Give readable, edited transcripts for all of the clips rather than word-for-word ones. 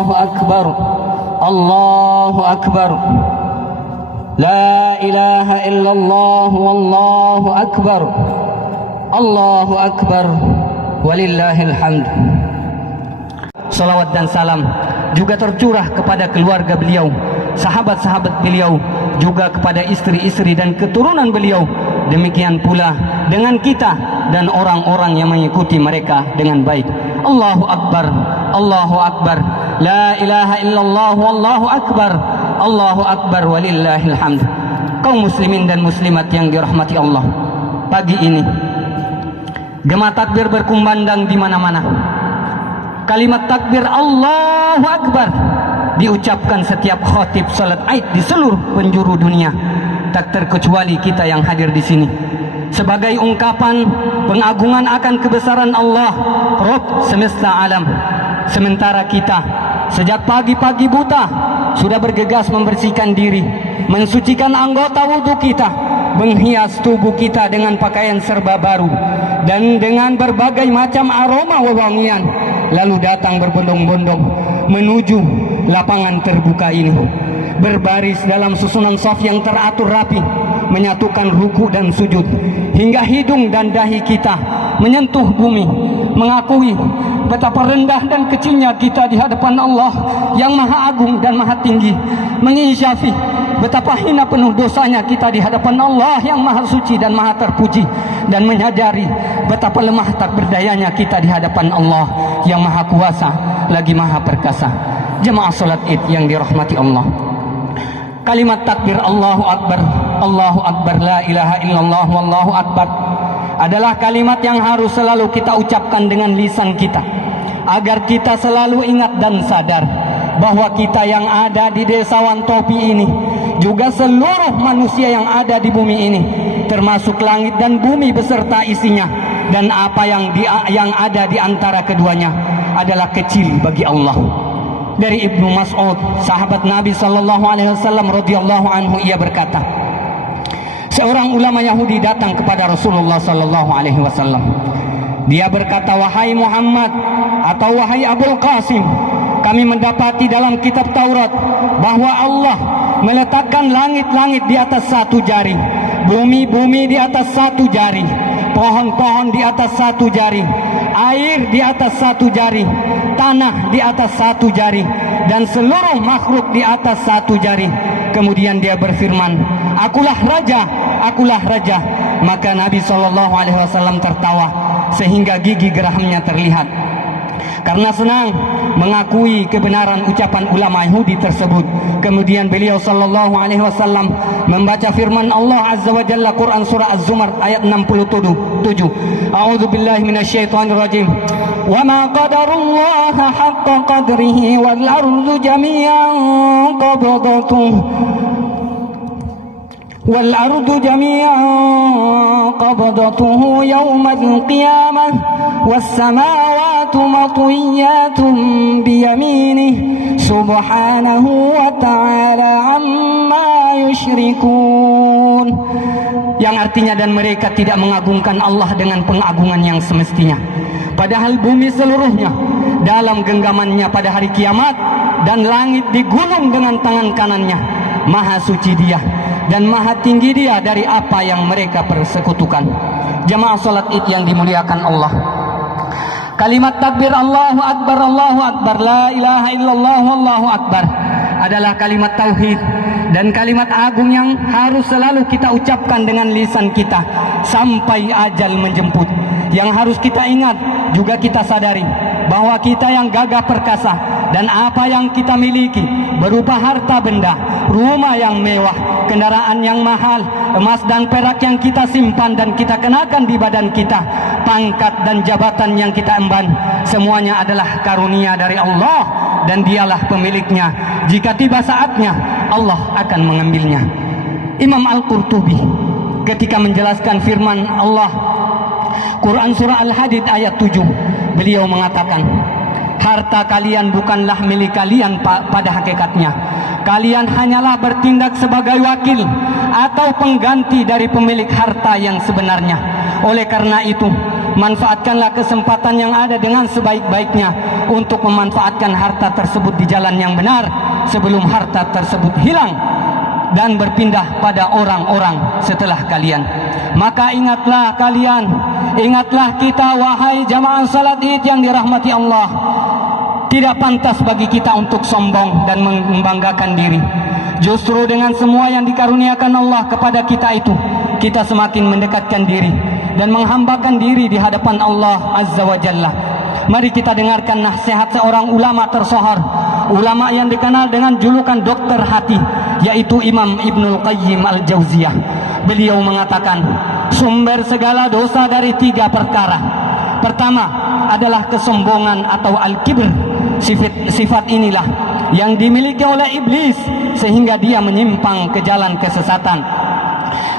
Allahu Akbar, Allahu Akbar. La ilaha illallah, wallahu akbar, Allahu akbar, walillahil hamd. Salawat dan salam juga tercurah kepada keluarga beliau, sahabat-sahabat beliau, juga kepada istri-istri dan keturunan beliau. Demikian pula dengan kita dan orang-orang yang mengikuti mereka dengan baik. Allahu akbar, Allahu akbar, la ilaha illallah, wallahu akbar, Allahu akbar, walillahil hamd. Kaum muslimin dan muslimat yang dirahmati Allah, pagi ini gema takbir berkumandang di mana-mana. Kalimat takbir Allahu Akbar diucapkan setiap khatib salat Aid di seluruh penjuru dunia, tak terkecuali kita yang hadir di sini, sebagai ungkapan pengagungan akan kebesaran Allah, Rabb semesta alam. Sementara kita sejak pagi-pagi buta sudah bergegas membersihkan diri, mensucikan anggota wudhu kita, menghias tubuh kita dengan pakaian serba baru dan dengan berbagai macam aroma wewangian, lalu datang berbondong-bondong menuju lapangan terbuka ini, berbaris dalam susunan shaf yang teratur rapi, menyatukan ruku dan sujud hingga hidung dan dahi kita menyentuh bumi, mengakui betapa rendah dan kecilnya kita di hadapan Allah yang maha agung dan maha tinggi, mengisyafi betapa hina penuh dosanya kita di hadapan Allah yang maha suci dan maha terpuji, dan menyadari betapa lemah tak berdayanya kita di hadapan Allah yang maha kuasa lagi maha perkasa. Jemaah salat Id yang dirahmati Allah, kalimat takbir Allahu Akbar, Allahu Akbar, la ilaha illallah, wallahu akbar adalah kalimat yang harus selalu kita ucapkan dengan lisan kita, agar kita selalu ingat dan sadar bahwa kita yang ada di desa Wantopi ini, juga seluruh manusia yang ada di bumi ini, termasuk langit dan bumi beserta isinya, dan apa yang ada di antara keduanya adalah kecil bagi Allah. Dari Ibnu Mas'ud, sahabat Nabi sallallahu alaihi wasallam radhiyallahu anhu, ia berkata, seorang ulama Yahudi datang kepada Rasulullah sallallahu alaihi wasallam. Dia berkata, wahai Muhammad atau wahai Abul Qasim, kami mendapati dalam kitab Taurat bahwa Allah meletakkan langit-langit di atas satu jari, bumi-bumi di atas satu jari, pohon-pohon di atas satu jari, air di atas satu jari, tanah di atas satu jari, dan seluruh makhluk di atas satu jari. Kemudian dia berfirman, akulah raja, akulah raja. Maka Nabi SAW tertawa sehingga gigi gerahamnya terlihat, karena senang mengakui kebenaran ucapan ulama Yahudi tersebut. Kemudian beliau sallallahu alaihi wasallam membaca firman Allah Azza wa Jalla, Quran surah Az-Zumar ayat 67. A'udzu billahi minasyaitonir rajim. Wa ma qadarullaha haqqa qadrihi wal ardu jami'an qabdatuhu yawmal qiyamah was samawati matwiyatun biyaminih subhanahu wa ta'ala amma yusyrikun, yang artinya, dan mereka tidak mengagungkan Allah dengan pengagungan yang semestinya, padahal bumi seluruhnya dalam genggamannya pada hari kiamat, dan langit digulung dengan tangan kanannya. Maha suci Dia dan maha tinggi Dia dari apa yang mereka persekutukan. Jemaah salat Id yang dimuliakan Allah, kalimat takbir Allahu Akbar, Allahu Akbar, la ilaha illallah, wallahu akbar adalah kalimat tauhid dan kalimat agung yang harus selalu kita ucapkan dengan lisan kita sampai ajal menjemput. Yang harus kita ingat, juga kita sadari bahwa kita yang gagah perkasa dan apa yang kita miliki berupa harta benda, rumah yang mewah, kendaraan yang mahal, emas dan perak yang kita simpan dan kita kenakan di badan kita, pangkat dan jabatan yang kita emban, semuanya adalah karunia dari Allah dan Dialah pemiliknya. Jika tiba saatnya, Allah akan mengambilnya. Imam Al-Qurtubi ketika menjelaskan firman Allah Quran surah Al-Hadid ayat 7, beliau mengatakan, harta kalian bukanlah milik kalian pada hakikatnya. Kalian hanyalah bertindak sebagai wakil atau pengganti dari pemilik harta yang sebenarnya. Oleh karena itu, Manfaatkanlah kesempatan yang ada dengan sebaik-baiknya untuk memanfaatkan harta tersebut di jalan yang benar sebelum harta tersebut hilang dan berpindah pada orang-orang setelah kalian. Maka ingatlah kalian, ingatlah kita wahai jamaah salat Id yang dirahmati Allah. Tidak pantas bagi kita untuk sombong dan membanggakan diri. Justru dengan semua yang dikaruniakan Allah kepada kita itu, kita semakin mendekatkan diri dan menghambakan diri di hadapan Allah Azza wa Jalla. Mari kita dengarkan nasihat seorang ulama tersohor, ulama yang dikenal dengan julukan dokter hati, yaitu Imam Ibnul Qayyim Al-Jauziyah. Beliau mengatakan, sumber segala dosa dari 3 perkara. Pertama adalah kesombongan atau al-kibr. Sifat inilah yang dimiliki oleh iblis sehingga dia menyimpang ke jalan kesesatan.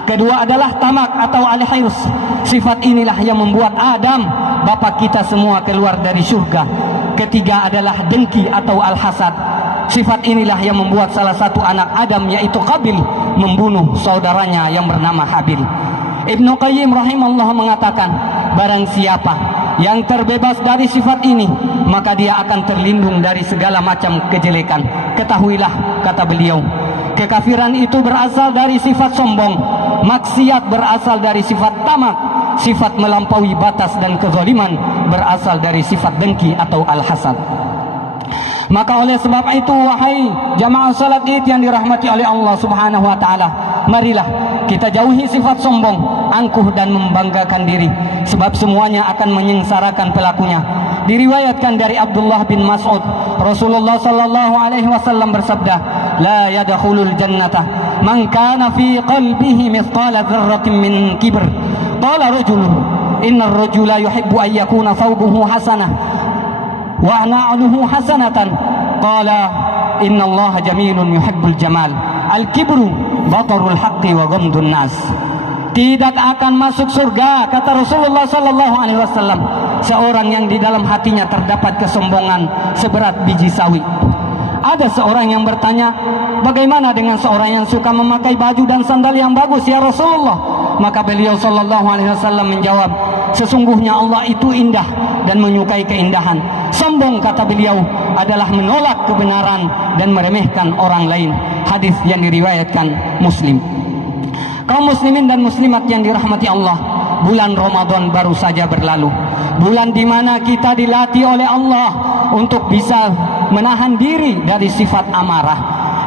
Kedua adalah tamak atau al-hirs. Sifat inilah yang membuat Adam, bapa kita semua, keluar dari surga. Ketiga adalah dengki atau al-hasad. Sifat inilah yang membuat salah satu anak Adam, yaitu Qabil, membunuh saudaranya yang bernama Habil. Ibnu Qayyim rahimahullah mengatakan, barang siapa yang terbebas dari sifat ini, maka dia akan terlindung dari segala macam kejelekan. Ketahuilah, kata beliau, kekafiran itu berasal dari sifat sombong, maksiat berasal dari sifat tamak, sifat melampaui batas dan kezaliman berasal dari sifat dengki atau al-hasad. Maka oleh sebab itu, wahai jamaah salat Id yang dirahmati oleh Allah Subhanahu wa taala, marilah kita jauhi sifat sombong, angkuh dan membanggakan diri, sebab semuanya akan menyengsarakan pelakunya. Diriwayatkan dari Abdullah bin Mas'ud, Rasulullah sallallahu alaihi wasallam bersabda, la yadkhulul jannata man kana fi qalbihi mithqala dzarratin min kibr. Qala rajulun, innar rajula yuhibbu an yakuna thawbuhu hasanah wa na'luhu hasanatan. Qala innallaha jamilun yuhibbul jamal. Al-kibru batarul haqqi wa ghamdun nas. Tidak akan masuk surga, kata Rasulullah sallallahu alaihi wasallam, seorang yang di dalam hatinya terdapat kesombongan seberat biji sawi. Ada seorang yang bertanya, bagaimana dengan seorang yang suka memakai baju dan sandal yang bagus ya Rasulullah? Maka beliau sallallahu alaihi wasallam menjawab, sesungguhnya Allah itu indah dan menyukai keindahan. Sombong, kata beliau, adalah menolak kebenaran dan meremehkan orang lain. Hadis yang diriwayatkan Muslim. Kaum muslimin dan muslimat yang dirahmati Allah, bulan Ramadan baru saja berlalu. Bulan di mana kita dilatih oleh Allah untuk bisa menahan diri dari sifat amarah.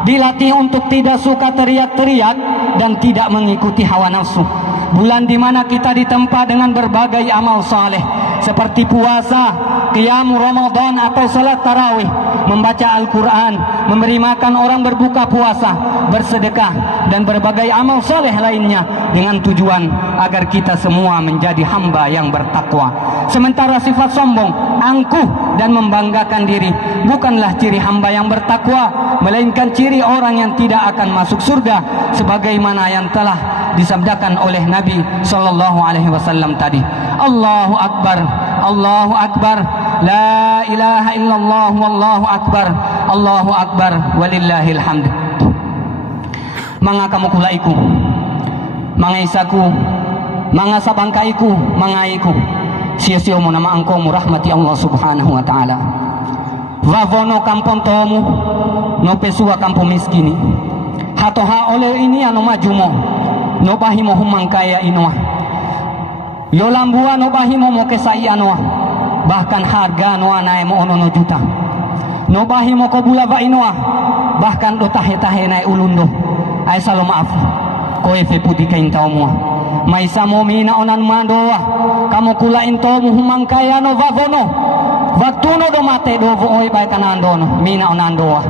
Dilatih untuk tidak suka teriak-teriak dan tidak mengikuti hawa nafsu. Bulan di mana kita ditempa dengan berbagai amal saleh seperti puasa, qiyam Ramadan atau salat tarawih, membaca Al-Quran, memberi makan orang berbuka puasa, bersedekah, dan berbagai amal soleh lainnya dengan tujuan agar kita semua menjadi hamba yang bertakwa. Sementara sifat sombong, angkuh, dan membanggakan diri bukanlah ciri hamba yang bertakwa, melainkan ciri orang yang tidak akan masuk surga, sebagaimana yang telah disabdakan oleh Nabi sallallahu alaihi wasallam tadi. Allahu Akbar, Allahu Akbar, la ilaha illallah, wallahu akbar, Allahu akbar, walillahil hamd. Manga kamu kulaiku, manga isaku, manga sabangkaiku, mangaiku, sia-sia mo nama angko mo rahmati Allah subhanahu wa ta'ala. Vavono kampon tomu, no pesua kampon miskini. Hatoha ole ini ano majumo, no bahimo humangkaya inoa. Yolambua no bahimo mo kesai anoa. Bahkan harga noa nae mo ono no juta. No bahimo ko bulava inoa. Bahkan do tahe-tahe nae ulundo. Ay salo maaf. Ko efe pudi kain tao mo. May samo mina onan mandoa. Kamu kulain to mo humangkaya no vavono. Vaktuno do mate do voy bay kanando no. Mina onan doa.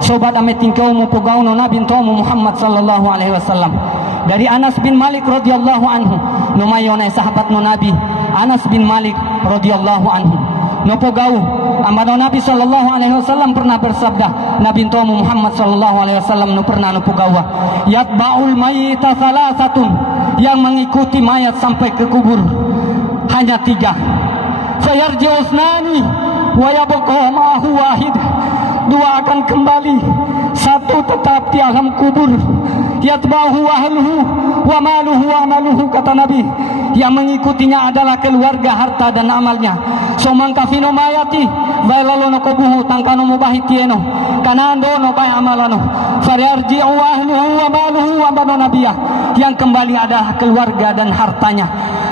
Sobat ameting ko mo pugaw no nabi to mo Muhammad sallallahu alaihi wasallam. Dari Anas bin Malik radhiyallahu anhu, numayon ay sahabat no Nabi Anas bin Malik radhiyallahu anhu. No pogaw amano Nabi sallallahu alaihi wasallam pernah bersabda, Nabi Tuhan Muhammad sallallahu alaihi wasallam no pernah no pogawa, yatba'ul mayyita salasatun, yang mengikuti mayat sampai ke kubur hanya 3. Fayarji'u usnani wa yabqa ma'ahu wahid. 2 akan kembali, 1 tetap di alam kubur. Yatba'uhu ahluhu wa maluhu wa amaluhu, kata Nabi. Yang mengikutinya adalah keluarga, harta dan amalnya. So mangkafino mayati bailalono kobuhu tangkano mubahitieno kanando no bay amalano faryarji'u ahluhu wa maluhu wa banu nabiyah. Yang kembali adalah keluarga dan hartanya.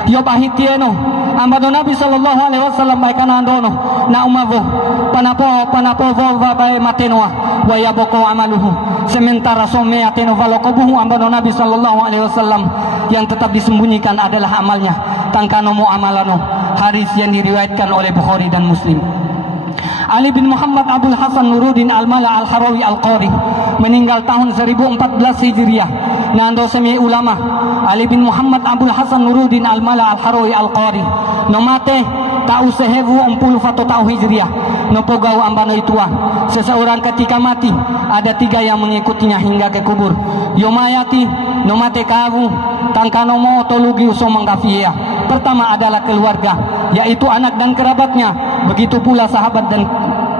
Yo bahitieno ambano Nabi sallallahu alaihi wasallam bay kanando no na umavo panapo bay matenoa wa yaboko amaluhu. Sementara some ateno valokobuhu ambano Nabi sallallahu alaihi wasallam, yang tetap disembunyikan adalah amalnya. Tangkano mu amalano. Hadis yang diriwayatkan oleh Bukhari dan Muslim. Ali bin Muhammad Abdul Hasan Nuruddin Al-Mala Al-Harawi Al-Qari meninggal tahun 1014 Hijriah. Nando semi ulama Ali bin Muhammad Abdul Hasan Nuruddin Al-Mala Al-Harawi Al-Qari nomate tahu sehebu 40 fato tahu Hijriah. Nopogau ambano itua. Seseorang ketika mati ada 3 yang mengikutinya hingga ke kubur. Yomayati nomate kavu tangkanomo tolugi usomangkafia. Pertama adalah keluarga, yaitu anak dan kerabatnya. Begitu pula sahabat dan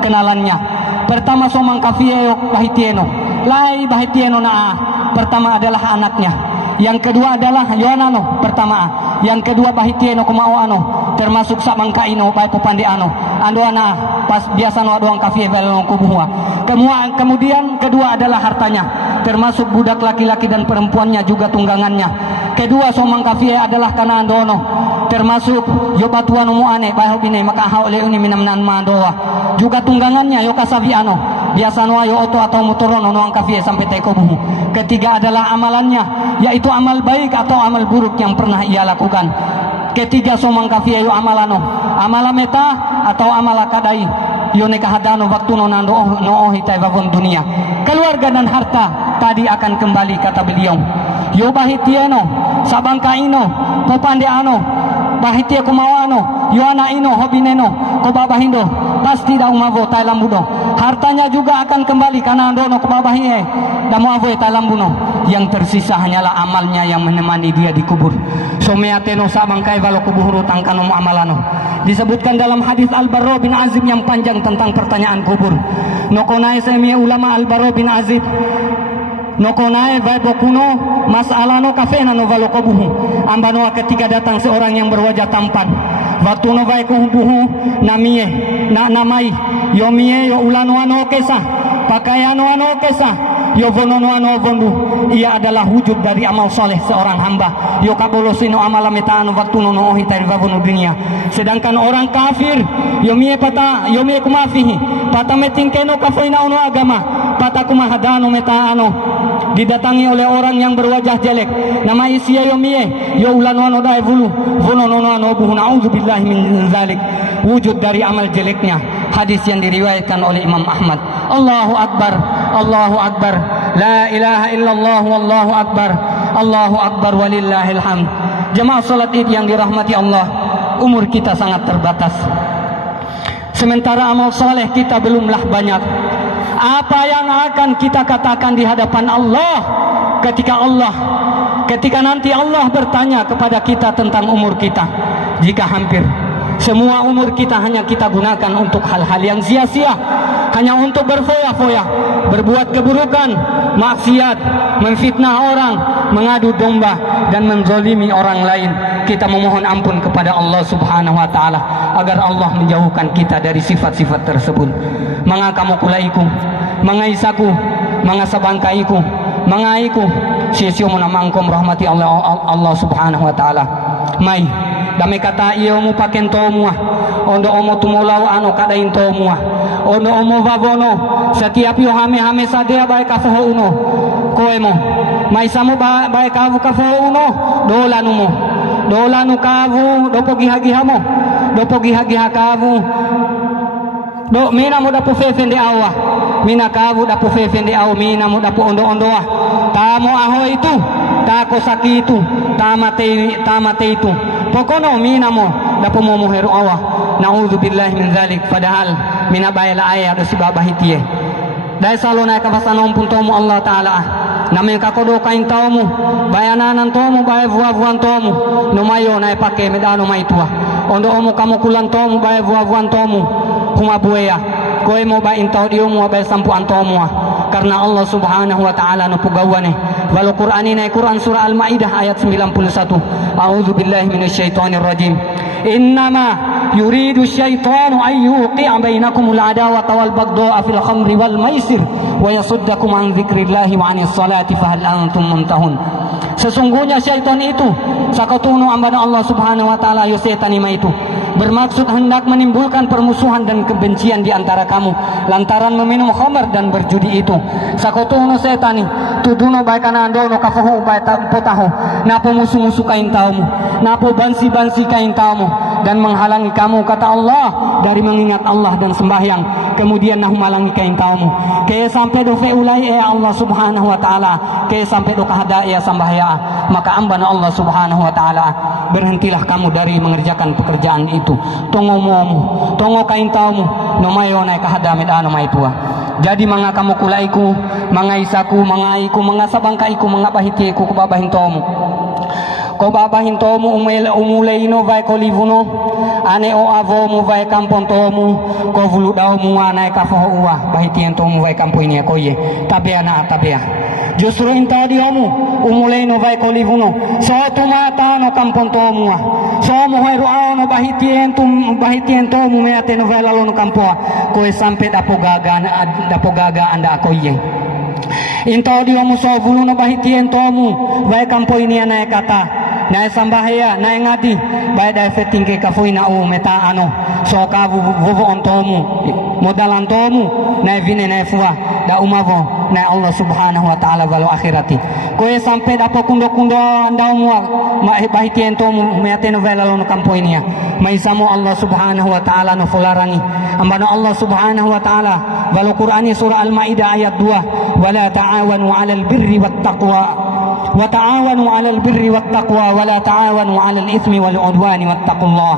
kenalannya. Pertama somang kafiyeo bahitieno, lai bahitieno na. Pertama adalah anaknya. Yang kedua adalah yoanano. Pertama. Yang kedua bahitieno kumaoano. Termasuk samangkaino baik popandiano. Andoana pas biasa no doang kafiye belong kubuhua. Kemudian kedua adalah hartanya. Termasuk budak laki-laki dan perempuannya juga tunggangannya. Kedua somang kafiye adalah kana andono. Termasuk yo batuan umuane bae hobine maka haule uni minamnan mandoa. Juga tunggangannya yo kasabiano. Biasa no ayo oto atau motoron no ang kafiye sampai tekobuhu. Ketiga adalah amalannya, yaitu amal baik atau amal buruk yang pernah ia lakukan. Ketiga somang kafiye yo amalano. Amala meta atau amala kadai. Yo nekahadano waktu no nando no hitai babon dunia. Keluarga dan harta tadi akan kembali, kata beliau. Yo bahitieno, sabangkaino, popandeano, bahitia kumawano, yo anaino, hobineno, kobabahindo, pasti da umavo tailambudo. Hartanya juga akan kembali karena andono kobabahiye, damuavoy tailambuno. Yang tersisa hanyalah amalnya yang menemani dia di kubur. Someateno sabangkai valo kubuhuru tangkano amalano. Disebutkan dalam hadis Al-Barra bin Azib yang panjang tentang pertanyaan kubur. Nokonai semi ulama Al-Barra bin Azib. Nokonai vai bokuno masalano kafena no valo kubuhu. Ambano ketika datang seorang yang berwajah tampan. Waktu no vai kubuhu namie namai yomie yo ulano ano kesa pakaiano ano kesa yo vonono ano vondu. Ia adalah wujud dari amal soleh seorang hamba. Yo kabolosino amala metano waktu no ohitari vavonu dunia. Sedangkan orang kafir yo mie kumafihi pata metingkeno kafoina ono agama pata kumahadano metaano didatangi oleh orang yang berwajah jelek. Nama isia yo mie yo ulano ano dai vulu vonono ano buhu na'udzubillahi min zalik. Wujud dari amal jeleknya. Hadis yang diriwayatkan oleh Imam Ahmad. Allahu Akbar, Allahu Akbar, la ilaha illallah, wallahu akbar, Allahu Akbar walillahil hamd. Jemaah salat Id yang dirahmati Allah, umur kita sangat terbatas. Sementara amal saleh kita belumlah banyak. Apa yang akan kita katakan di hadapan Allah ketika nanti Allah bertanya kepada kita tentang umur kita? Jika hampir semua umur kita hanya kita gunakan untuk hal-hal yang sia-sia, hanya untuk berfoya-foya, berbuat keburukan, maksiat, memfitnah orang, mengadu domba, dan menzalimi orang lain. Kita memohon ampun kepada Allah Subhanahu wa taala agar Allah menjauhkan kita dari sifat-sifat tersebut. Mangakamu kulaiku, mangaisaku, mangasabangkaiku, mangaiku, sisyo menamangkom rahmati Allah Subhanahu wa taala. Mai dame kata iyo mo paken tomua ondo omo tumulaw ano kadain tomua ondo omo vavono setiap yo hame sadea bae kafoho uno koemo mai samo bae kavu kafoho uno dolanu kavu dopo gihagihamo dopo gihagiha kavu do mina mo dapo fefende awa mina kavu dapo fefende awa mina mo dapo ondo-ondoa tamo aho itu tako sakitu tamate itu pokono minamo dapo mo muheru awa naudzubillahi min zalik. Padahal minabayla aya do sibaba hitie dai salona ka basanom puntomu Allah taala name ka kodo kain tawmu bayananan tomu bae vuan tomu no mayo na pake medano maitua ondo omo kamu kulan tomu bae vuan tomu huma buaya koe mo ba intaw dio mo bae sampu antomu karena Allah Subhanahu wa taala nu pugawane walau Quran ini Quran surah Al-Maidah ayat 91. A'udzubillahi minasyaitonir rajim. Innama yuridu syaitanu an yuqi'a bainakumul adawata wal baghdha'a fil khamri wal maisir wa yasuddakum an dzikrillahi wa 'anis salati fahal antum muntahun. Sesungguhnya syaitan itu sakatunu ambana Allah Subhanahu wa taala yo setan itu bermaksud hendak menimbulkan permusuhan dan kebencian di antara kamu lantaran meminum khamar dan berjudi itu. Sakatunu setani tuduno baik kana andono kafahu baik potahu napo musuh-musuh kain taumu napo bansi-bansi kain taumu dan menghalangi kamu kata Allah dari mengingat Allah dan sembahyang kemudian nah malangi kain taumu kaya sampai do feulai Allah Subhanahu wa taala kaya sampai do kahada ya sambahya maka ambana Allah Subhanahu wa taala berhentilah kamu dari mengerjakan pekerjaan itu tongo momu tongo kain taumu no mayo naik kahada medano mai tua. Jadi mga kamu kulaiku mga isaku mga iku mga sabangkaiku mga bahitiku kubabahin tomu ko babahin tomu umulay no vai ko livuno ane o avo mu vai kampon tomu ko vulu daw mu anay ka fo uwa bahitien tomu vai kampo ini ko ye tabia na tabia justru inta di omu umulay no vai ko livuno so tumata no kampon tomu so mo hay ruao no bahitien tomu me ate no vai lalo no kampo ko sampai dapogaga anda ko ye into di omu so vulu no bahitien tomu vai kampo ini anay kata na sambahaya na ngadi bay da feting ke kafoy na o meta ano so ka vovo ontomu modalan tomu na vine na fuwa da umavo na Allah Subhanahu wa taala wal akhirati ko sampai dapo kundo andau mu bahitien tomu meate no vela no kampo inia may samo Allah Subhanahu wa taala no fularani ambano Allah Subhanahu wa taala wal Qur'ani surah Al-Maidah ayat 2 wala ta'awanu 'alal birri wat taqwa wa ta'awanu 'alal birri wat taqwa wa la ta'awanu 'alal itsmi wal 'udwani wattaqullah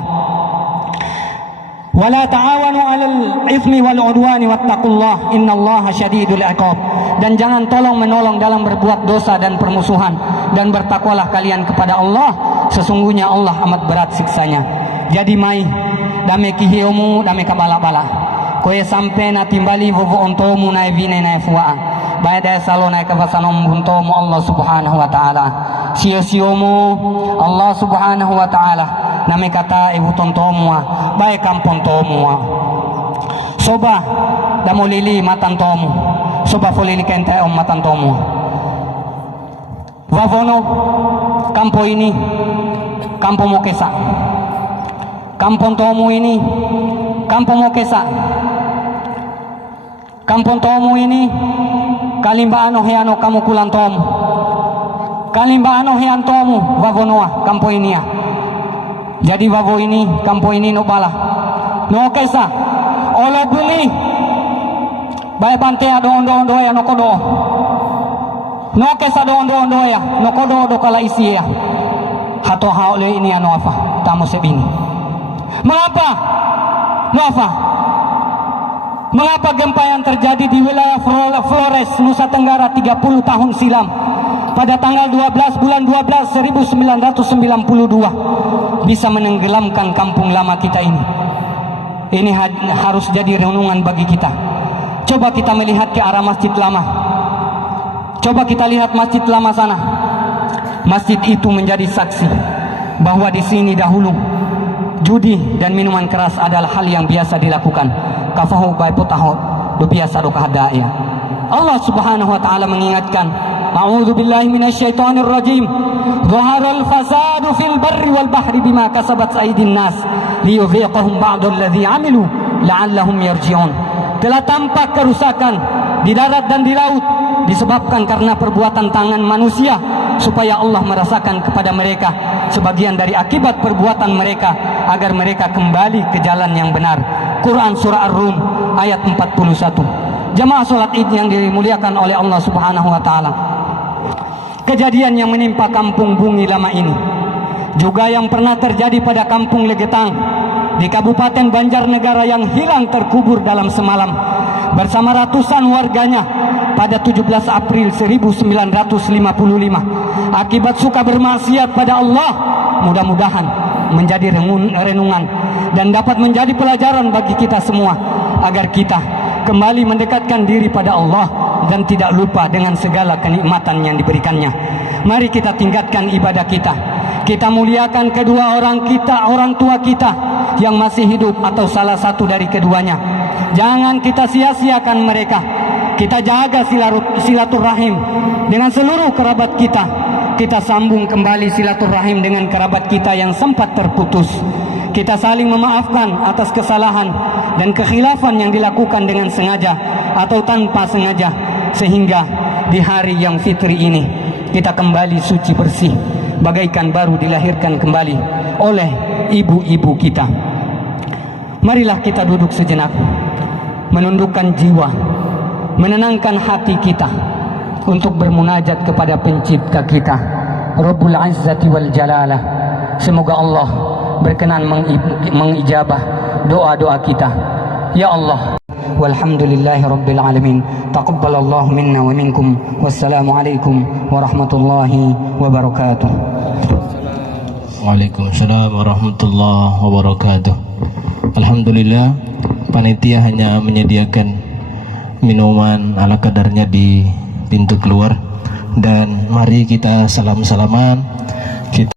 wa la ta'awanu 'alal itsmi wal 'udwani wattaqullah innallaha syadidul 'iqab dan jangan tolong menolong dalam berbuat dosa dan permusuhan dan bertakwalah kalian kepada Allah sesungguhnya Allah amat berat siksanya. Jadi mai dame kihiomu dame kabala-bala koe sampai na timbali vovo ontomu na vine na fuaa baada salo na kafasanom buntomu Allah Subhanahu wa taala siomu Allah Subhanahu wa taala name kata ibu tontomu bae kampon tomu soba damolili matantomu soba folili kente matantomu vavono kampo ini kampo mokesa kampon tomu ini kampo mokesa kampon tomu ini kalimbaano heano kamu kulan tomu kalimbaano hean tomu vavonoa kampo ini ya jadi vavo ini kampo ini no bala no kesa olo beli bae bante ado ondo ya no kodo no kesa do ondo ya no kodo do kala isi ya hato haole ini ano apa tamu sebini mengapa Mengapa gempa yang terjadi di wilayah Flores, Nusa Tenggara 30 tahun silam pada tanggal 12 bulan 12 1992 bisa menenggelamkan kampung lama kita ini? Ini harus jadi renungan bagi kita. Coba kita melihat ke arah masjid lama. Coba kita lihat masjid lama sana. Masjid itu menjadi saksi bahwa di sini dahulu judi dan minuman keras adalah hal yang biasa dilakukan. Kafahu bai putahot do biasa do kahadaya. Allah Subhanahu wa taala mengingatkan, a'udzu billahi minasyaitonir rajim. Dhaharal fasadu fil barri wal bahri bima kasabat aydin nas liyudhiqahum ba'dal ladzi 'amilu la'allahum yarji'un. Telah tampak kerusakan di darat dan di laut disebabkan karena perbuatan tangan manusia supaya Allah merasakan kepada mereka sebagian dari akibat perbuatan mereka agar mereka kembali ke jalan yang benar. Quran surah Ar-Rum ayat 41. Jamaah salat Id yang dimuliakan oleh Allah Subhanahu wa taala. Kejadian yang menimpa kampung Bungi Lama ini juga yang pernah terjadi pada kampung Legetang di Kabupaten Banjarnegara yang hilang terkubur dalam semalam bersama ratusan warganya pada 17 April 1955 akibat suka bermaksiat pada Allah. Mudah-mudahan menjadi renungan dan dapat menjadi pelajaran bagi kita semua agar kita kembali mendekatkan diri pada Allah dan tidak lupa dengan segala kenikmatan yang diberikannya. Mari kita tingkatkan ibadah kita. Kita muliakan kedua orang tua kita yang masih hidup atau salah satu dari keduanya. Jangan kita sia-siakan mereka. Kita jaga silaturahim dengan seluruh kerabat kita. Kita sambung kembali silaturahim dengan kerabat kita yang sempat terputus. Kita saling memaafkan atas kesalahan dan kekhilafan yang dilakukan dengan sengaja atau tanpa sengaja, sehingga di hari yang fitri ini kita kembali suci bersih, bagaikan baru dilahirkan kembali oleh ibu-ibu kita. Marilah kita duduk sejenak, menundukkan jiwa, menenangkan hati kita untuk bermunajat kepada pencipta kita, Rabbul Izzati wal Jalalah. Semoga Allah berkenan mengijabah doa-doa kita. Ya Allah, walhamdulillahi rabbil alamin. Taqabbalallahu minna wa minkum. Wassalamualaikum warahmatullahi wabarakatuh. Waalaikumsalam warahmatullahi wabarakatuh. Alhamdulillah, panitia hanya menyediakan minuman ala kadarnya di pintu keluar, dan mari kita salam-salaman. Kita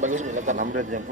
bagus, 800 jam.